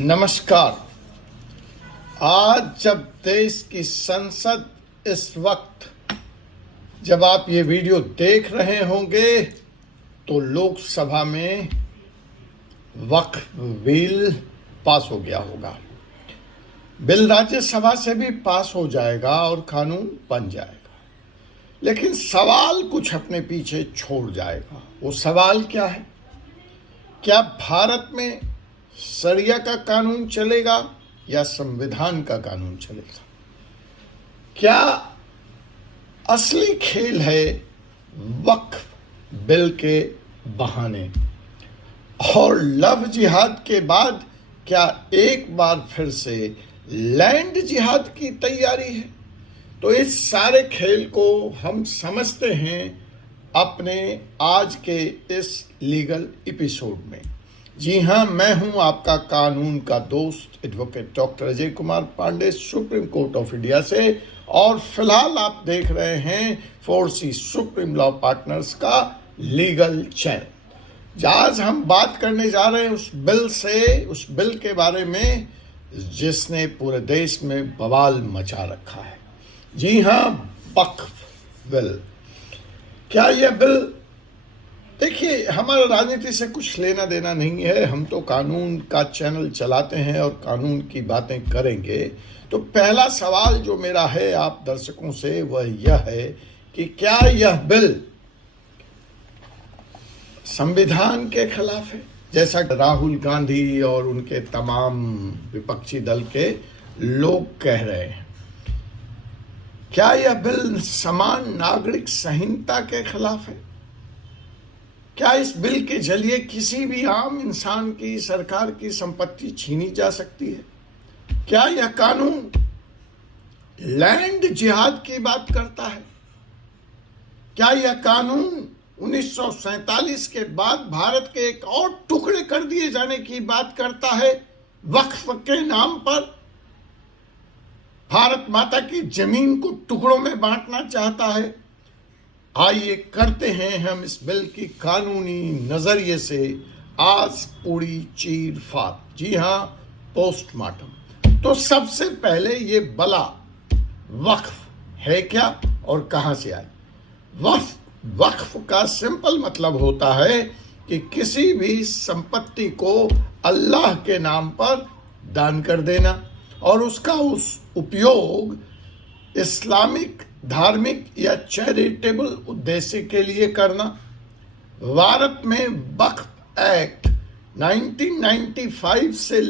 नमस्कार। आज जब देश की संसद इस वक्त जब आप ये वीडियो देख रहे होंगे तो लोकसभा में वक्फ बिल पास हो गया होगा। बिल राज्यसभा से भी पास हो जाएगा और कानून बन जाएगा, लेकिन सवाल कुछ अपने पीछे छोड़ जाएगा। वो सवाल क्या है? क्या भारत में शरिया का कानून चलेगा या संविधान का कानून चलेगा? क्या असली खेल है वक्फ बिल के बहाने? और लव जिहाद के बाद क्या एक बार फिर से लैंड जिहाद की तैयारी है? तो इस सारे खेल को हम समझते हैं अपने आज के इस लीगल एपिसोड में। जी हाँ, मैं हूं आपका कानून का दोस्त advocate doctor Ajay Kumar Pandey, supreme court of India से। और फिलहाल आप देख रहे हैं 4C सुप्रीम लॉ पार्टनर्स का लीगल चैनल। आज हम बात करने जा रहे हैं उस बिल के बारे में जिसने पूरे देश में बवाल मचा रखा है। जी हाँ, वक्फ बिल। क्या यह बिल, देखिए, हमारा राजनीति से कुछ लेना देना नहीं है। हम तो कानून का चैनल चलाते हैं और कानून की बातें करेंगे। तो पहला सवाल जो मेरा है आप दर्शकों से वह यह है कि क्या यह बिल संविधान के खिलाफ है, जैसा राहुल गांधी और उनके तमाम विपक्षी दल के लोग कह रहे हैं? क्या यह बिल समान नागरिक संहिता के खिलाफ है? क्या इस बिल के जरिए किसी भी आम इंसान की, सरकार की संपत्ति छीनी जा सकती है? क्या यह कानून लैंड जिहाद की बात करता है? क्या यह कानून 1947 के बाद भारत के एक और टुकड़े कर दिए जाने की बात करता है? वक्फ के नाम पर भारत माता की जमीन को टुकड़ों में बांटना चाहता है। आइए करते हैं हम इस बिल की कानूनी नजरिए से आज पूरी चीर फाड़। जी हाँ, पोस्टमार्टम। तो सबसे पहले ये बला वक्फ है क्या और कहां से आई? वक्फ का सिंपल मतलब होता है कि किसी भी संपत्ति को अल्लाह के नाम पर दान कर देना और उसका उपयोग इस्लामिक, धार्मिक या चैरिटेबल उद्देश्य के लिए करना। भारत में वक्फ एक्ट 1995 से,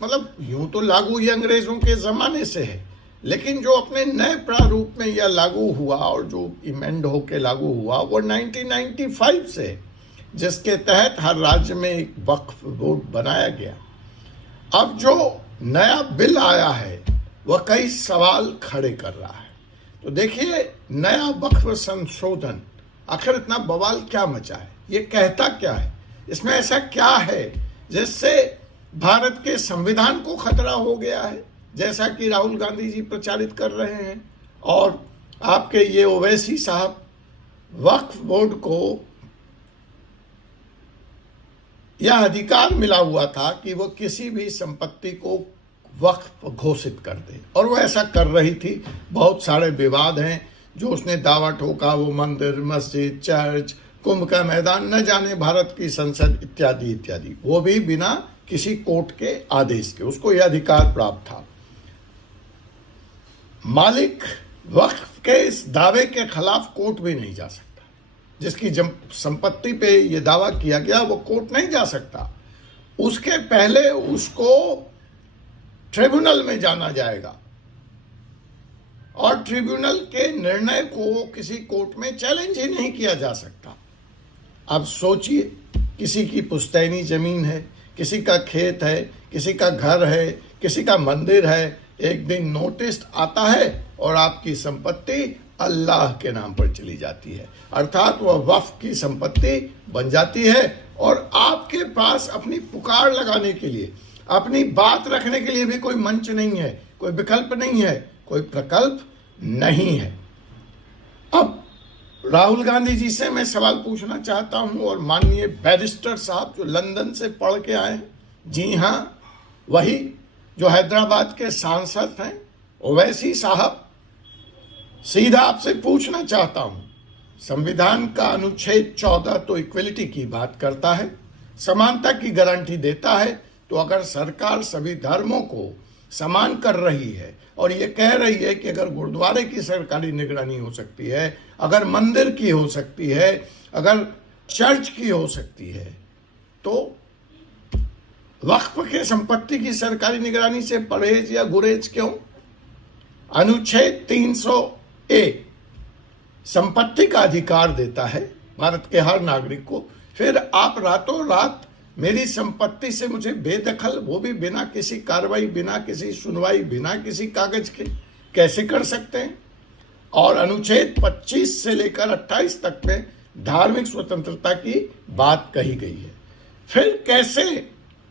मतलब यूं तो लागू ये अंग्रेजों के जमाने से है, लेकिन जो अपने नए प्रारूप में यह लागू हुआ और जो इमेंड होके लागू हुआ वो 1995 से, जिसके तहत हर राज्य में एक वक्फ बोर्ड बनाया गया। अब जो नया बिल आया है वह कई सवाल खड़े कर रहा है। तो देखिए, नया वक्फ संशोधन आखिर इतना बवाल क्या मचा है? ये कहता क्या है? इसमें ऐसा क्या है जिससे भारत के संविधान को खतरा हो गया है, जैसा कि राहुल गांधी जी प्रचारित कर रहे हैं? और आपके ये ओवैसी साहब, वक्फ बोर्ड को यह अधिकार मिला हुआ था कि वो किसी भी संपत्ति को वक्फ घोषित कर दे, और वो ऐसा कर रही थी। बहुत सारे विवाद हैं जो उसने दावा ठोका, वो मंदिर, मस्जिद, चर्च, कुंभ का मैदान, न जाने भारत की संसद इत्यादि इत्यादि, वो भी बिना किसी कोर्ट के आदेश के उसको यह अधिकार प्राप्त था। मालिक वक्फ के इस दावे के खिलाफ कोर्ट भी नहीं जा सकता। जिसकी संपत्ति पे ये दावा किया गया वो कोर्ट नहीं जा सकता। उसके पहले उसको ट्रिब्यूनल में जाना जाएगा और ट्रिब्यूनल के निर्णय को किसी कोर्ट में चैलेंज ही नहीं किया जा सकता। अब सोचिए, किसी की पुश्तैनी जमीन है, किसी का खेत है, किसी का घर है, किसी का मंदिर है, एक दिन नोटिस आता है और आपकी संपत्ति अल्लाह के नाम पर चली जाती है, अर्थात वह वक्फ की संपत्ति बन जाती है और आपके पास अपनी पुकार लगाने के लिए, अपनी बात रखने के लिए भी कोई मंच नहीं है, कोई विकल्प नहीं है, कोई प्रकल्प नहीं है। अब राहुल गांधी जी से मैं सवाल पूछना चाहता हूं और माननीय बैरिस्टर साहब जो लंदन से पढ़ के आए हैं। जी हां, वही जो हैदराबाद के सांसद हैं ओवैसी साहब, सीधा आपसे पूछना चाहता हूं, संविधान का अनुच्छेद 14 तो इक्वलिटी की बात करता है, समानता की गारंटी देता है। तो अगर सरकार सभी धर्मों को समान कर रही है और ये कह रही है कि अगर गुरुद्वारे की सरकारी निगरानी हो सकती है, अगर मंदिर की हो सकती है, अगर चर्च की हो सकती है, तो वक्फ के संपत्ति की सरकारी निगरानी से परहेज या गुरेज क्यों? अनुच्छेद 300A संपत्ति का अधिकार देता है भारत के हर नागरिक को। फिर आप रातों रात मेरी संपत्ति से मुझे बेदखल, वो भी बिना किसी कार्रवाई, बिना किसी सुनवाई, बिना किसी कागज के कैसे कर सकते हैं? और अनुच्छेद 25 से लेकर 28 तक में धार्मिक स्वतंत्रता की बात कही गई है। फिर कैसे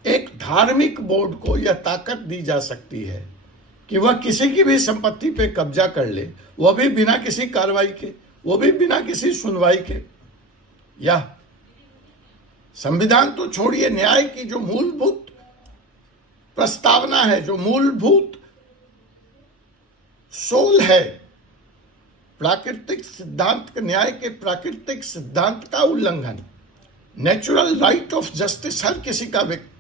एक धार्मिक बोर्ड को यह ताकत दी जा सकती है कि वह किसी की भी संपत्ति पे कब्जा कर ले, वह भी बिना किसी कार्रवाई के, वो भी बिना किसी सुनवाई के? यह संविधान तो छोड़िए, न्याय की जो मूलभूत प्रस्तावना है, जो मूलभूत सोल है, प्राकृतिक सिद्धांत, न्याय के प्राकृतिक सिद्धांत का उल्लंघन, नेचुरल राइट ऑफ जस्टिस, हर किसी का व्यक्ति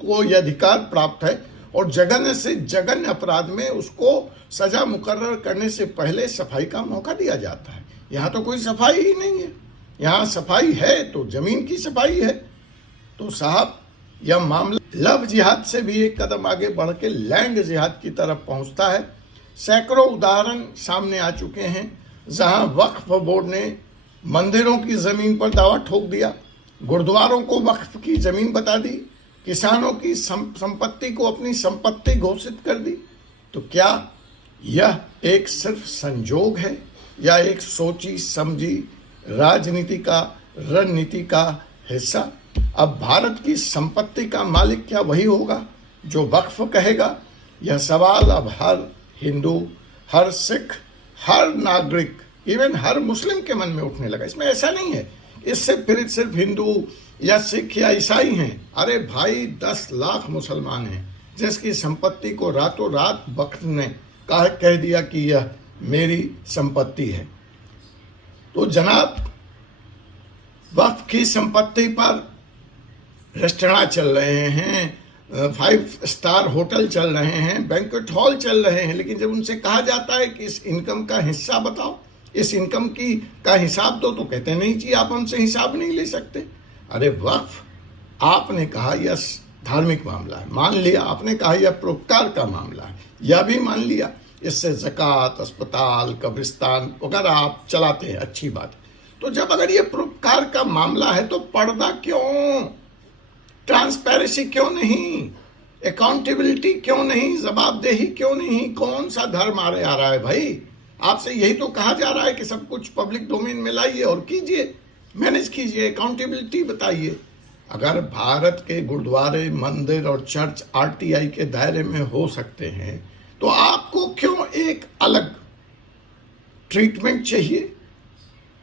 को यह अधिकार प्राप्त है और जघन्य से जघन्य अपराध में उसको सजा मुकर्रर करने से पहले सफाई का मौका दिया जाता है। यहां तो कोई सफाई ही नहीं है। यहां सफाई है तो जमीन की सफाई है। तो साहब, यह मामला लव जिहाद से भी एक कदम आगे बढ़ के लैंड जिहाद की तरफ पहुंचता है। सैकड़ों उदाहरण सामने आ चुके हैं जहां वक्फ बोर्ड ने मंदिरों की जमीन पर दावा ठोक दिया, गुरुद्वारों को वक्फ की जमीन बता दी, किसानों की संपत्ति को अपनी संपत्ति घोषित कर दी। तो क्या यह एक सिर्फ संजोग है या एक सोची समझी राजनीति का, रणनीति का हिस्सा? अब भारत की संपत्ति का मालिक क्या वही होगा जो वक्फ कहेगा? यह सवाल अब हर हिंदू, हर सिख, हर नागरिक, इवन हर मुस्लिम के मन में उठने लगा। इसमें ऐसा नहीं है इससे फिर सिर्फ हिंदू या सिख या ईसाई हैं। अरे भाई, 10 लाख मुसलमान हैं जिसकी संपत्ति को रातों रात वक्फ ने कह दिया कि यह मेरी संपत्ति है। तो जनाब, वक्फ की संपत्ति पर रेस्टोरेंट चल रहे हैं, 5 स्टार होटल चल रहे हैं, बैंक्वेट हॉल चल रहे हैं, लेकिन जब उनसे कहा जाता है कि इस इनकम का हिस्सा बताओ, इस इनकम का हिसाब दो, तो कहते नहीं जी आप हमसे हिसाब नहीं ले सकते। अरे वक्फ, आपने कहा यह धार्मिक मामला है, मान लिया। आपने कहा यह परोपकार का मामला है, यह भी मान लिया। इससे ज़कात, अस्पताल, कब्रिस्तान वगैरह आप चलाते हैं, अच्छी बात। तो जब अगर ये परोपकार का मामला है तो पर्दा क्यों? ट्रांसपेरेंसी क्यों नहीं? अकाउंटेबिलिटी क्यों नहीं? जवाबदेही क्यों नहीं? कौन सा धर्म आ रहा है भाई? आपसे यही तो कहा जा रहा है कि सब कुछ पब्लिक डोमेन में लाइए और कीजिए, मैनेज कीजिए, अकाउंटेबिलिटी बताइए। अगर भारत के गुरुद्वारे, मंदिर और चर्च आरटीआई के दायरे में हो सकते हैं तो आपको क्यों एक अलग ट्रीटमेंट चाहिए?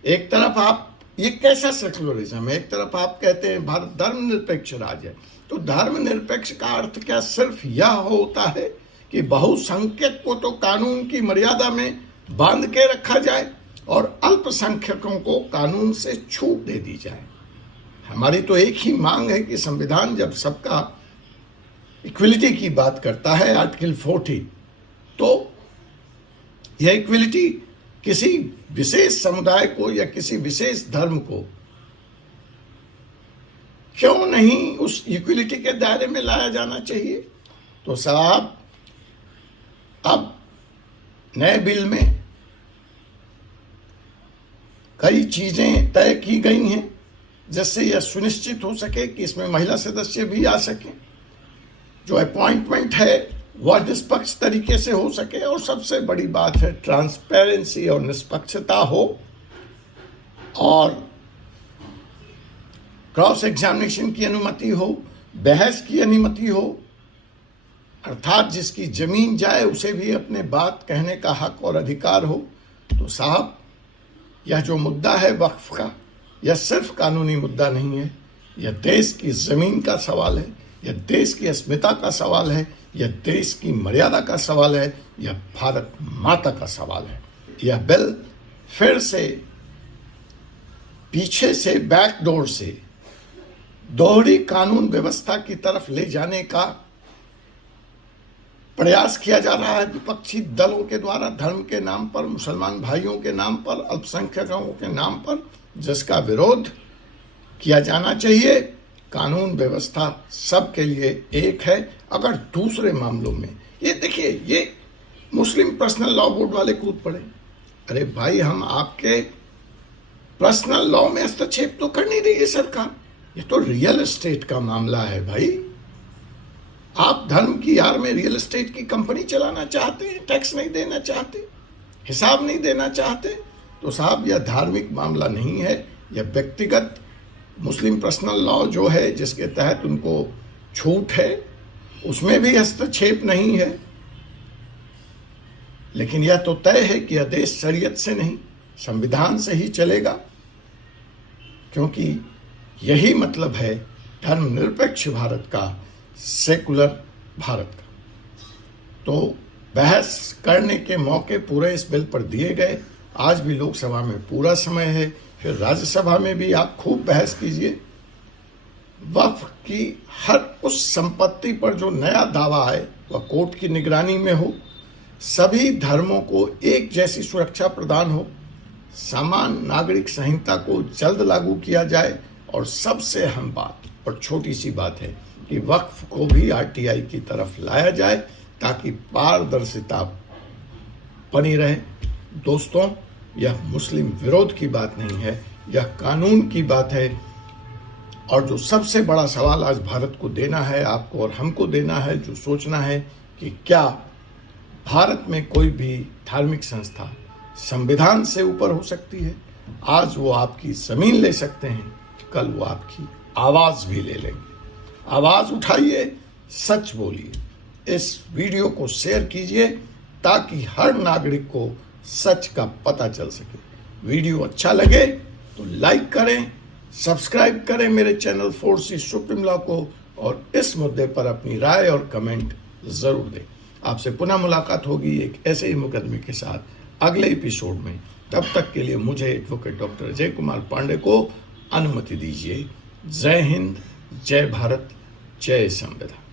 एक तरफ आप, ये कैसा सेक्युलरिज्म है? एक तरफ आप कहते हैं भारत धर्मनिरपेक्ष राज्य है, तो धर्मनिरपेक्ष का अर्थ क्या सिर्फ यह होता है कि बहुसंख्यक को तो कानून की मर्यादा में बांध के रखा जाए और अल्पसंख्यकों को कानून से छूट दे दी जाए? हमारी तो एक ही मांग है कि संविधान जब सबका इक्वलिटी की बात करता है, आर्टिकल 40, तो यह इक्वलिटी किसी विशेष समुदाय को या किसी विशेष धर्म को क्यों नहीं उस इक्वलिटी के दायरे में लाया जाना चाहिए? तो साहब, अब नए बिल में कई चीजें तय की गई हैं जिससे यह सुनिश्चित हो सके कि इसमें महिला सदस्य भी आ सके, जो अपॉइंटमेंट है वह निष्पक्ष तरीके से हो सके, और सबसे बड़ी बात है ट्रांसपेरेंसी और निष्पक्षता हो, और क्रॉस एग्जामिनेशन की अनुमति हो, बहस की अनुमति हो, अर्थात जिसकी जमीन जाए उसे भी अपने बात कहने का हक और अधिकार हो। तो साहब, यह जो मुद्दा है वक्फ का, यह सिर्फ कानूनी मुद्दा नहीं है, यह देश की जमीन का सवाल है, यह देश की अस्मिता का सवाल है, यह देश की मर्यादा का सवाल है, यह भारत माता का सवाल है। यह बिल फिर से पीछे से बैकडोर से दोहरी कानून व्यवस्था की तरफ ले जाने का प्रयास किया जा रहा है विपक्षी दलों के द्वारा, धर्म के नाम पर, मुसलमान भाइयों के नाम पर, अल्पसंख्यकों के नाम पर, जिसका विरोध किया जाना चाहिए। कानून व्यवस्था सबके लिए एक है। अगर दूसरे मामलों में ये देखिए, ये मुस्लिम पर्सनल लॉ बोर्ड वाले कूद पड़े। अरे भाई, हम आपके पर्सनल लॉ में हस्तक्षेप तो कर नहीं रही है सरकार, ये तो रियल एस्टेट का मामला है भाई। आप धर्म की आड़ में रियल एस्टेट की कंपनी चलाना चाहते हैं, टैक्स नहीं देना चाहते, हिसाब नहीं देना चाहते, तो साहब यह धार्मिक मामला नहीं है, यह व्यक्तिगत मुस्लिम पर्सनल लॉ जो है जिसके तहत उनको छूट है, उसमें भी हस्तक्षेप नहीं है। लेकिन यह तो तय है कि यह देश शरीयत से नहीं, संविधान से ही चलेगा, क्योंकि यही मतलब है धर्मनिरपेक्ष भारत का, सेकुलर भारत का। तो बहस करने के मौके पूरे इस बिल पर दिए गए। आज भी लोकसभा में पूरा समय है, फिर राज्यसभा में भी आप खूब बहस कीजिए। वक्फ की हर उस संपत्ति पर जो नया दावा आए वह कोर्ट की निगरानी में हो, सभी धर्मों को एक जैसी सुरक्षा प्रदान हो, समान नागरिक संहिता को जल्द लागू किया जाए, और सबसे अहम बात और छोटी सी बात है कि वक्फ को भी आरटीआई की तरफ लाया जाए ताकि पारदर्शिता बनी रहे। दोस्तों, यह मुस्लिम विरोध की बात नहीं है, यह कानून की बात है। और जो सबसे बड़ा सवाल आज भारत को देना है, आपको और हमको देना है, जो सोचना है कि क्या भारत में कोई भी धार्मिक संस्था संविधान से ऊपर हो सकती है। आज वो आपकी जमीन ले सकते हैं, कल वो आपकी आवाज भी ले लेंगे। आवाज उठाइए, सच बोलिए। इस वीडियो को शेयर कीजिए ताकि हर नागरिक को सच का पता चल सके। वीडियो अच्छा लगे तो लाइक करें, सब्सक्राइब करें मेरे चैनल फोर्सी सुप्रीम लॉ को, और इस मुद्दे पर अपनी राय और कमेंट जरूर दें। आपसे पुनः मुलाकात होगी एक ऐसे ही मुकदमे के साथ अगले एपिसोड में। तब तक के लिए मुझे एडवोकेट डॉक्टर अजय कुमार पांडे को अनुमति दीजिए। जय हिंद, जय भारत, जय संविधान।